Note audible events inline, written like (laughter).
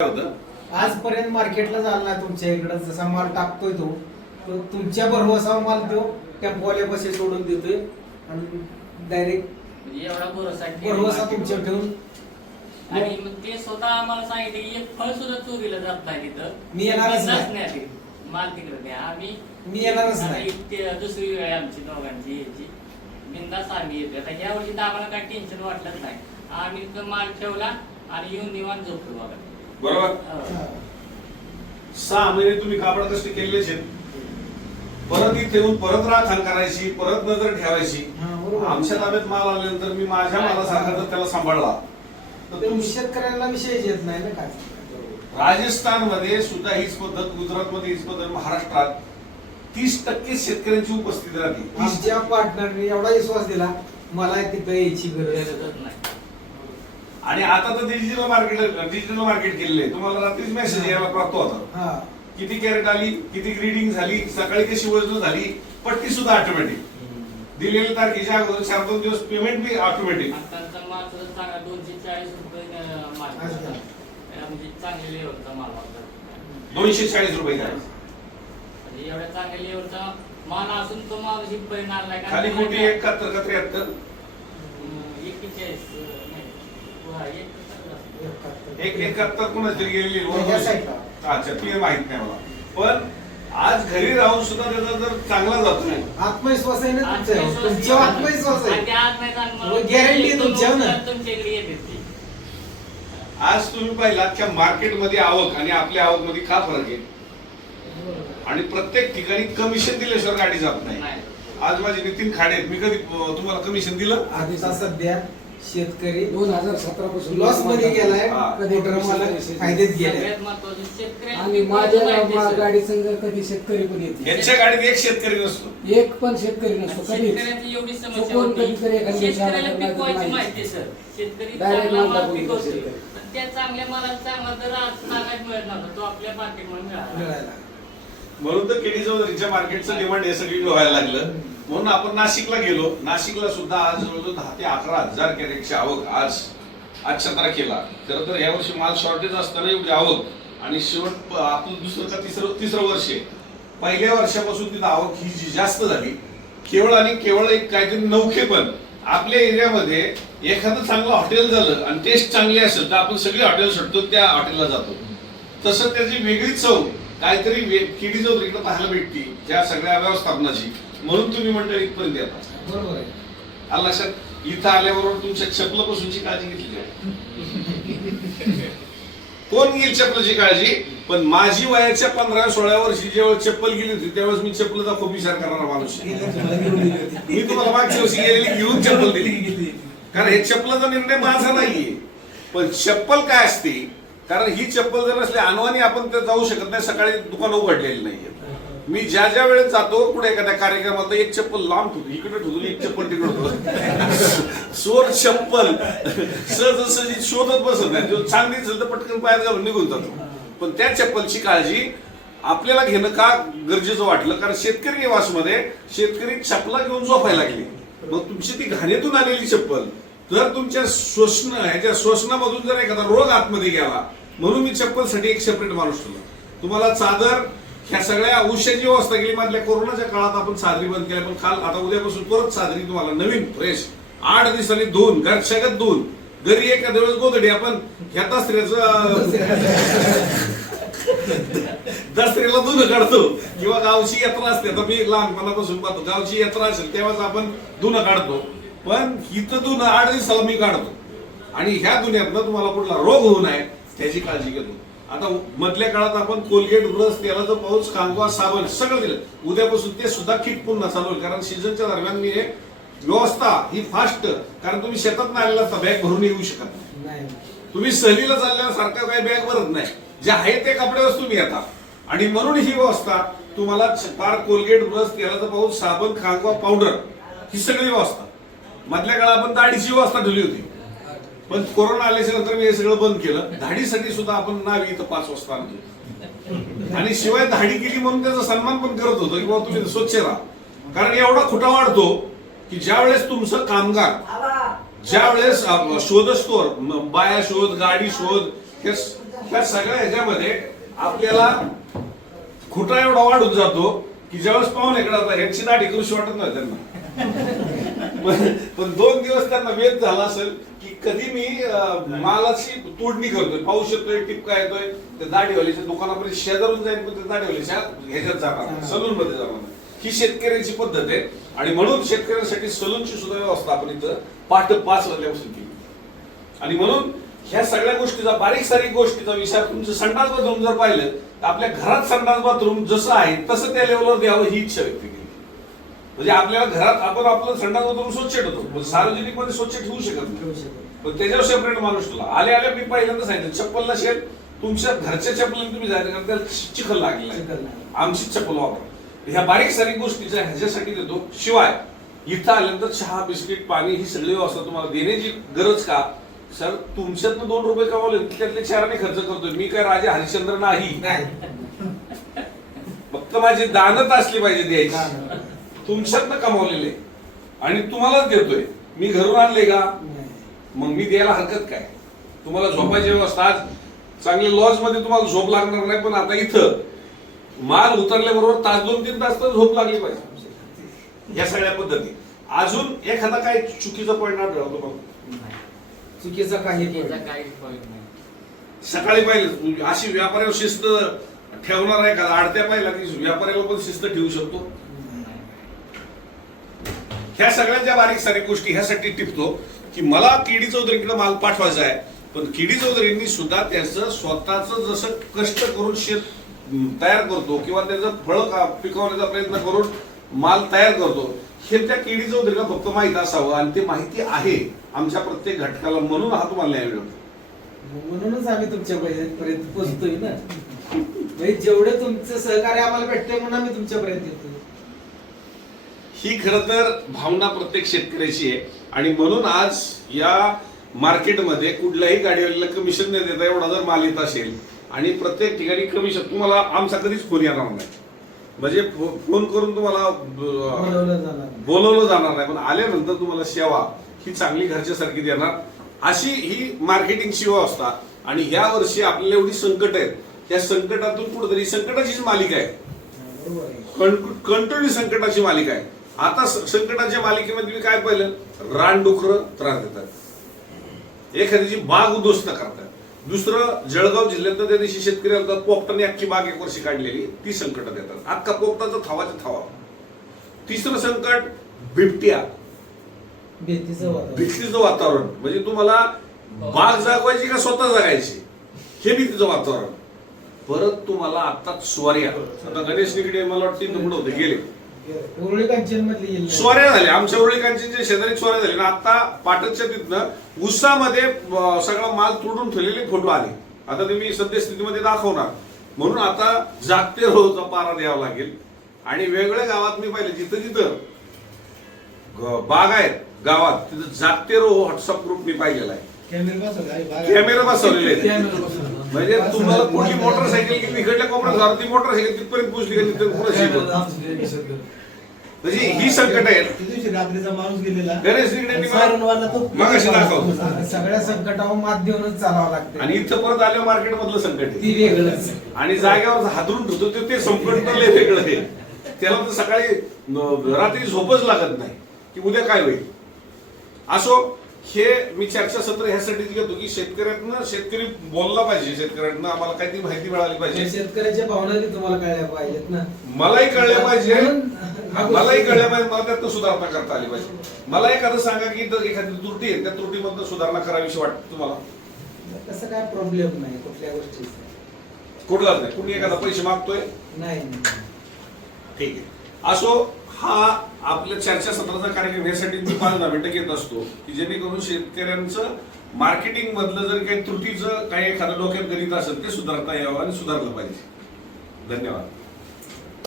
होतं? आजपर्यंत मार्केटला झाला नाही तुमच्या इकडं. जसा माल टाकतोय तो तो तुमच्या भरवसा माल तो टेम्पोवाल्या बसे सोडून देतोय आणि डायरेक्ट म्हणजे एवढा भरोसा भरवसा तुमच्या ठेवून. आणि मग ते स्वतः आम्हाला सांगितले की एक फळ सुद्धा चोरीला जात नाही तिथं. मी येणारच नाही. माल तिकडे द्या. आम्ही मी येणारच आता नाही. दुसरी वेळ आहे आमची दोघांची याची बिंदास आम्ही येतो आता ह्या वर्षी तर आम्हाला काही टेन्शन वाटलंच नाही. आम्ही तो माल ठेवला आणि येऊन निवांत झोपलो बघा. बरोबर. सहा महिने तुम्ही कापड कष्ट केलेलेच आहेत. परत इथे येऊन परत राखण करायची परत नजर ठेवायची. हा, बरोबर. आमच्या ताब्यात माल आल्यानंतर मी माझ्या मालासारखा जर त्याला सांभाळला. तर तुम्ही तुम- शेतकऱ्यांना विषय येत नाही ना काय? राजस्थानमध्ये सुद्धा हीच पद्धत गुजरातमध्ये हीच पद्धत महाराष्ट्रात तीस टक्के शेतकऱ्यांची उपस्थिती राहते. आमच्या पार्टनरने एवढा विश्वास दिला मला तिथं यायची गरज. नाही. आणि आता तर डिजिटल मार्केट डिजिटल मार्केट केलेलं आहे तुम्हाला रात्रीच मेसेज यायला प्राप्त होता हा. किती कॅरेट आली किती ग्रीडिंग झाली सकाळी कशी वजन झाली पट्टी सुद्धा ऑटोमॅटिक दिलेल्या तारखेच्या अगोदर चार दोन दिवस पेमेंट बी ऑटोमॅटिक दोनशे चाळीस रुपये एवढ्या चांगल्या लेवलचा माल असून तो माल परिणाम नाही खाली कोटी एकाहत्तर का त्र्याहत्तर? एकेचाळीस अं, नाही. वा, एकाहत्तर असतं. एक एकाहत्तर कोणाच तरी गेलेली. अच्छा ते माहीत नाही मला पण आज घरी राहून सुद्धा त्याचा जर चांगला जातोय आत्मविश्वास आहे ना तुमचा आत्मविश्वास आहे. आत्मविश्वास आणि ते आहे आज नाही. हो, ना. तुम्ही पाहिलात की मार्केटमध्ये आवक आणि आपल्या आवकमध्ये का फरक आहे आणि प्रत्येक ठिकाणी कमिशन दिल्याशिवाय गाडी जात नाही नाही. आज माझे नितीन खाडे आहेत. मी कधी तुम्हाला कमिशन दिलं आता सध्या शेतकरी दोन हजार सतरा पासून लॉसमध्ये गेलाय. मोटर मालक फायद्यात गेलाय सगळ्यात महत्त्वाचं शेतकऱ्यांना आणि माझ्या माहिती मा- आहे, सर. गाडी संघ कधी शेतकरी पण येते यांच्या गाडीत एक शेतकरी नसतो एक पण शेतकरी नसतो कधीच शेतकऱ्यांची एवढी समस्या चुकून होती. कधीतरी एखाद्या शेतकऱ्याला दिवशी आला तर पिकवायची नाही. माहिती आहे, सर शेतकरी Direct चांगला माल माल टाकून देतो पिकवतोय. शेतकरी. पण त्या चांगल्या मालाला चांगला दर आज सांगायला मिळत नव्हता तो आपल्या मार्केटमध्ये मिळाला मिळायला म्हणून तर केडी चौधरीच्या मार्केटचं डिमांड हे सगळीकडे व्हायला लागलं. म्हणून आपण नाशिकला गेलो. नाशिकला सुद्धा आज जवळजवळ दहा ते अकरा हजार कॅरेटची आवक आज आज सतरा केला. खरं तर या वर्षी माल शॉर्टेज असताना एवढी आवक. आणि शेवट आपलं दुसरं का तिसरं तिसरं वर्ष आहे. पहिल्या वर्षापासून तिथं आवक ही जी जास्त झाली केवळ आणि केवळ एक काहीतरी नौखे पण. आपल्या एरियामध्ये एखादं चांगलं हॉटेल झालं आणि टेस्ट चांगली असेल तर आपण सगळे हॉटेल सुटतो त्या हॉटेलला जातो. तसं त्याची वेगळी चव. काहीतरी किडी चव इकडे पाहायला भेटती त्या सगळ्या व्यवस्थापनाची. म्हणून तुम्ही मंडळी इथपर्यंत येतात बरोबर आहे. आलं लक्षात? इथं आल्याबरोबर तुमच्या चपलापासूनची काळजी घेतली आहे. (laughs) कोण घेईल चपलाची काळजी? पण माझी वयाच्या पंधरा सोळा वर्षी जेव्हा चप्पल गेली होती त्यावेळेस मी चप्पलचा खूप विचार करणारा (laughs) माणूस. मी तुम्हाला मागच्या वर्षी गेलेली घेऊन चप्पल दिली. (laughs) कारण हे चप्पलचा निर्णय माझा नाहीये. पण चप्पल काय असते? कारण ही चप्पल जर नसली अनवानी आपण ते जाऊ शकत नाही सकाळी दुकान उघडलेली नाहीये मी ज्या ज्या वेळेस जातो कुठे एखाद्या कार्यक्रमात एक चप्पल लांब ठेवतो इकडे ठेवतो एक चप्पल तिकडे ठेवतो. सोर चप्पल. सहज शोधत बसत नाही. जो चांगली असेल तर पटकन पायात घालून निघून जातो. पण त्या चप्पलची काळजी आपल्याला घेणं का गरजेचं वाटलं? कारण शेतकरी निवासमध्ये शेतकरी चपला घेऊन झोपायला लागले. मग तुमची ती घाणीतून आलेली चप्पल जर तुमच्या श्वसन ह्याच्या श्वसनामधून जर एखादा रोग आतमध्ये गेला म्हणून मी चप्पलसाठी एक सेपरेट माणूस ठेवला. तुम्हाला चादर ह्या सगळ्या औषधी व्यवस्था केली मधल्या कोरोनाच्या काळात आपण चादरी बंद केल्या पण काल आता उद्यापासून परत चादरी तुम्हाला नवीन फ्रेश आठ दिवसांनी दोन घरच्यागत दोन घरी एखाद्या वेळेस गोधडी आपण ह्या दसऱ्याचं दसऱ्याला दूध काढतो. किंवा गावची यात्रा असते आता मी लहानपणापासून पाहतो. गावची यात्रा असेल तेव्हाच आपण धुणं काढतो. पण इथं धुणं आठ दिवसाला मी काढतो. आणि ह्या दुनियातनं तुम्हाला कुठला रोग होऊ नये त्याची काळजी घेतो. आता मधल्या काळात आपण कोलगेट ब्रश तेलाचं पाऊस कांगवा साबण सगळं दिलं. उद्यापासून ते सुद्धा किट पुन्हा चालू कारण सीझनच्या दरम्यान मी हे व्यवस्था ही फास्ट कारण तुम्ही शेतात आलेला असता बॅग भरून येऊ शकत नाही. तुम्ही सहलीला चालल्यासारखं काही बॅग भरत नाही. जे आहे ते कपड्यावर तुम्ही येता आणि म्हणून ही व्यवस्था तुम्हाला फार कोलगेट ब्रश तेलाचा पाऊस साबण खांगवा पावडर ही सगळी व्यवस्था. मधल्या काळात आपण दाढीची व्यवस्था ठेवली होती. पण कोरोना आल्याच्यानंतर मी हे सगळं बंद केलं. धाडीसाठी सुद्धा आपण नावी इथं पाच वाजता आणतो. आणि शिवाय धाडी केली म्हणून त्याचा सन्मान पण करत होतो की बाबा तुम्ही स्वच्छ राहा. कारण एवढा खुटा वाढतो की ज्या वेळेस तुमचं कामगार ज्या वेळेस शोध स्टोर बाया शोध गाडी शोध या ह्या सगळ्या ह्याच्यामध्ये आपल्याला खुटा एवढा वाढून जातो की ज्यावेळेस पाहुण्याकडे आता ह्यांची दाढी करूशी वाटत नाही त्यांना. पण दोन दिवस त्यांना वेद झाला असेल की कधी मी मालाची तोडणी करतोय. पाऊस येतोय टिपका येतोय त्या दाढीवाल्याच्या दुकानापर्यंत शेजारून जाईल पण त्या दाढीवाल्याच्या ह्याच्यात जाणार सलून मध्ये जाणार ही शेतकऱ्यांची पद्धत आहे. आणि म्हणून शेतकऱ्यांसाठी सलूनची सुद्धा व्यवस्था आपण इथं पाठ पाच वाजल्यापासून केली. आणि म्हणून ह्या सगळ्या गोष्टीचा बारीक सारीक गोष्टीचा विचार तुमचं संडास बाथरूम जर पाहिलं तर आपल्या घरात संडास बाथरूम जसं आहे तसं त्या लेवलवर द्यावं ही इच्छा व्यक्ती. म्हणजे आपल्याला घरात आपण आपलं संडास बाथरूम स्वच्छ ठेवतो. सार्वजनिकमध्ये स्वच्छ ठेवू शकत नाही. पण त्याच्यावर सेपरेट माणूस ठेवला. आले आले मी पहिल्यांदा सांगितलं चप्पल नसेल तुमच्या घरच्या चप्पलीने तुम्ही जायचं कारण त्याला चिखल लागलेला. आमचीच चप्पल वापरा. ह्या बारीक सारीक गोष्टीच्या ह्याच्यासाठी देतो. शिवाय इथं आल्यानंतर चहा बिस्किट पाणी ही सगळी व्यवस्था तुम्हाला देण्याची गरज का? सर तुमच्यातनं दोन रुपये कमावले त्यातले चाराने खर्च करतोय. मी काय राजा हरिश्चंद्र नाही? फक्त माझी दानत असली पाहिजे द्यायची. तुमच्यातनं कमावलेले. आणि तुम्हालाच देतोय. मी घरून आणले का. मग मी द्यायला हरकत काय? तुम्हाला झोपायची व्यवस्था आज चांगल्या लॉजमध्ये तुम्हाला झोप लागणार नाही पण आता इथं माल उतरल्याबरोबर तास दोन तीन तास तर झोप लागली पाहिजे. या सगळ्या पद्धती. अजून एखादा काय चुकीचा पॉईंट आढळतो मग चुकीचं काही सकाळी पाहिलं अशी व्यापाऱ्यावर शिस्त ठेवणार आहे का? आडत्या पाहिला की व्यापाऱ्याला पण शिस्त ठेवू शकतो. ह्या सगळ्या ज्या बारीक सारीक गोष्टी ह्यासाठी टिपतो की मला किडी चौधरीकडे माल पाठवायचा आहे पण किडी चौधरींनी सुद्धा त्याचं स्वतःच जसं कष्ट करून शेत तयार करतो किंवा त्याचं फळ पिकवण्याचा प्रयत्न करून माल तयार करतो हे त्या किडी चौधरीला फक्त माहीत असावं आणि ते माहिती आहे आमच्या प्रत्येक घटकाला म्हणून हा तुम्हाला न्याय मिळतो. म्हणूनच आम्ही तुमच्या पर्यंत पोहोचतोय ना. म्हणजे जेवढे तुमचं सहकार्य आम्हाला भेटते म्हणून आम्ही तुमच्यापर्यंत येतो ही खर तर भावना प्रत्येक शेतकऱ्याची आहे. आणि म्हणून आज या मार्केटमध्ये कुठल्याही गाडीवाल्याला कमिशन न देता एवढा जर माल येत असेल आणि प्रत्येक ठिकाणी कमिशन तुम्हाला आमचा कधीच फोन येणार नाही. म्हणजे फोन करून तुम्हाला बोलवलं जाणार नाही. पण आल्यानंतर तुम्हाला सेवा ही चांगली घरच्यासारखी देणार. अशी ही मार्केटिंगची व्यवस्था आणि या वर्षी आपल्याला एवढी संकट आहेत. त्या संकटातून कुठेतरी संकटाचीच मालिका आहे. कंटिन्यू संकटाची मालिका आहे. आता संकटाच्या मालिकेमध्ये मी काय पाहिलं? रानडुकर त्रास देतात. एखाद्याची बाग उद्ध्वस्त करतात. दुसरं जळगाव जिल्ह्यात त्या दिवशी शेतकरी आलतात पोपटाने अख्खी बाग एक वर्षी काढलेली. ती संकट देतात. अख्खा पोपटाचा थावाचा थावा. तिसरं संकट बिबट्या. भीतीचं वातावरण. म्हणजे तुम्हाला बाग जागवायची का स्वतः जगायची? हे भीतीचं वातावरण. परत तुम्हाला आता स्वाऱ्या आता गणेश निगडे मला वाटतं होते? गेले. उरुळी कांचन मधली झाल्या. आमच्या उरळीकांचे शेजारी स्वाऱ्या झाल्या आणि आता पाटणच्या तिथनं उसामध्ये सगळा माल तुडून ठेवलेले फोटो आले. आता ते मी सद्यस्थितीमध्ये दाखवणार. म्हणून आता जागते रोजचा पारा द्यावा लागेल. आणि वेगवेगळ्या गावात मी पाहिलं जिथं जिथं बाग आहेत गावात तिथं जागते रो व्हॉट्सअप ग्रुप मी पाहिलेला आहे. कॅमेरा बसवलेले म्हणजे तुम्हाला कुठली मोटरसायकल इकडल्या कोपऱ्यात झाली ती मोटरसायकल तिथपर्यंत पोहोचली का तिथं? पुढे शिकवत म्हणजे ही संकट आहेत रात्रीचा माणूस गेलेला? गणेश निगडेंनी सारण मला वाला तो मगाशी दाखवतो. सगळ्या संकटावर मात देऊनच चालावं लागतं आणि इथं परत आल्या मार्केट मधलं संकट ती आहे. वेगळंच. आणि जागेवर हादरून ठेवतो ते- ते संकट तर लय वेगळं आहे. त्याला तर सकाळी न- रात्री झोपच लागत नाही की उद्या काय होईल? असो हे मी चर्चासत्र ह्यासाठीच घेतो की शेतकऱ्यांना शेतकरी बोलला पाहिजे शेतकऱ्यांना आम्हाला काहीतरी माहिती मिळाली पाहिजे. शेतकऱ्याच्या भावना बी तुम्हाला कळल्या पाहिजेत ना. मलाही कळलं पाहिजे. म्हणून- मलाही कळलं पाहिजे मला त्यात सुधारणा करता आली पाहिजे. मला एखादं सांगा की जर एखादी त्रुटी आहे त्या त्रुटीमधनं सुधारणा करावीशी वाटते तुम्हाला? तसं काय प्रॉब्लेम नाही कुठल्या गोष्टीचा. कुठलाच नाही? कुणी एखादा पैसे मागतोय? नाही नाही. ठीक आहे. असो हा आपल्या चर्चासत्राचा कार्यक्रम यासाठी मी पाच दहा मिनिटं घेत असतो की जेणेकरून शेतकऱ्यांचं मार्केटिंग मधलं जर काही त्रुटीचं काही एखादं डोक्यात गणित असेल ते सुधारता यावं आणि सुधारलं पाहिजे. धन्यवाद.